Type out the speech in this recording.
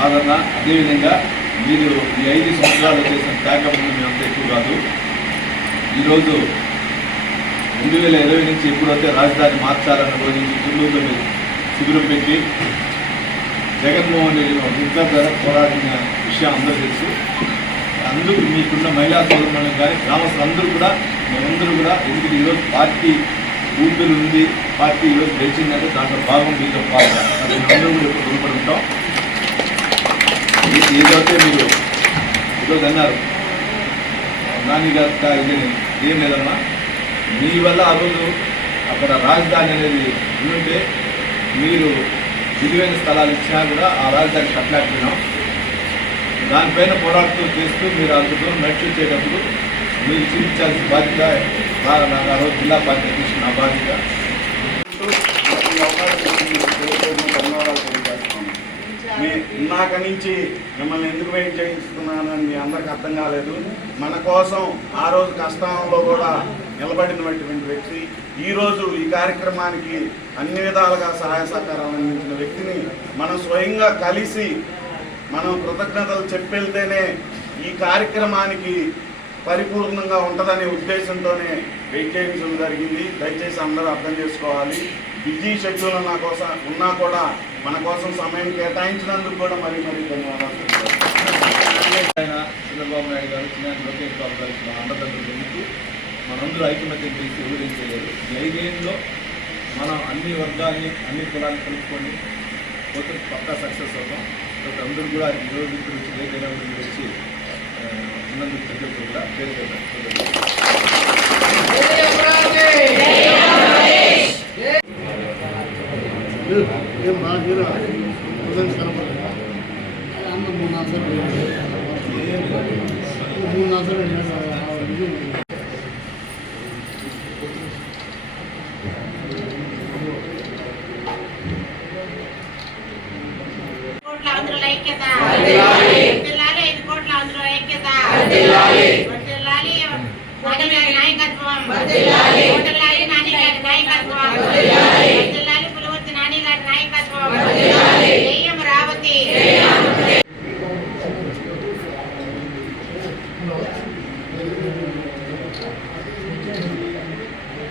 ఆదరణ అదేవిధంగా మీరు ఈ 5 సంవత్సరాలు చేసిన త్యాగం మేమంతా ఎక్కువ కాదు. ఈరోజు 2020 నుంచి ఎప్పుడైతే రాజధాని మార్చాలన్న రోజు నుంచి తుళ్ళూరులో మీరు శిబిరం పెట్టి జగన్మోహన్ రెడ్డి దుర్గా పోరాడిన విషయం అందరూ తెలుసు. అందుకు మీకున్న మహిళా సోదరులను కానీ గ్రామస్తులందరూ కూడా మేమందరూ కూడా ఎందుకంటే ఈరోజు పార్టీ ఊపిరి ఉంది, పార్టీ ఈరోజు గెలిచిందంటే దాంట్లో భాగం మీతో పాటు మేమందరూ కూడా ఎప్పుడు రుణపడి ఉంటాం. ఏదైతే మీరు ఈరోజు అన్నారు నాని గారు ఇదే ఏం లేదమ్మా, మీ వల్ల ఆ రోజు అక్కడ రాజధాని అనేది ఉంటే మీరు విలువైన స్థలాలు ఇచ్చినా కూడా ఆ రాజధాని కట్టలేకపోయినాం. దానిపైన పోరాడుతూ చేస్తూ మీరు అంత దూరం నడిచేటప్పుడు మీరు చూపించాల్సిన బాధ్యత నాకు ఆ రోజు జిల్లా పార్టీ అధ్యక్షుడు నా బాధ్యత. ఇందాక నుంచి మిమ్మల్ని ఎందుకు వెయిట్ చేయిస్తున్నానని మీ అందరికి అర్థం కాలేదు. మన కోసం ఆ రోజు కష్టంలో కూడా నిలబడినటువంటి వ్యక్తి, ఈరోజు ఈ కార్యక్రమానికి అన్ని విధాలుగా సహాయ సహకారాలు అందించిన వ్యక్తిని మనం స్వయంగా కలిసి మనం కృతజ్ఞతలు చెప్పెళ్తేనే ఈ కార్యక్రమానికి పరిపూర్ణంగా ఉంటుందనే ఉద్దేశంతోనే వెయిట్ చేయించడం జరిగింది. దయచేసి అందరూ అర్థం చేసుకోవాలి. బిజీ షెడ్యూల్ నా కోసం ఉన్నా కూడా మన కోసం సమయం కేటాయించినందుకు కూడా మరీ ధన్యవాదాలు. చంద్రబాబు నాయుడు గారు, చిన్న లోకేష్ బాబు గారు మన అండదండలు ఎందుకు మనందరూ ఐక్యమత్యం తెలిసి ఎవరేం చేయలేదు. ఈ 5 ఏళ్ళలో మనం అన్ని వర్గాన్ని అన్ని కులాన్ని కలుపుకొని పోతే పక్కా సక్సెస్ అవుతాం. కాబట్టి అందరూ కూడా ఈరోజు ఇక్కడ వచ్చి ఏదైనా వచ్చి ఉన్నందుకు ప్రజలకు కూడా పేరు ఐక్యత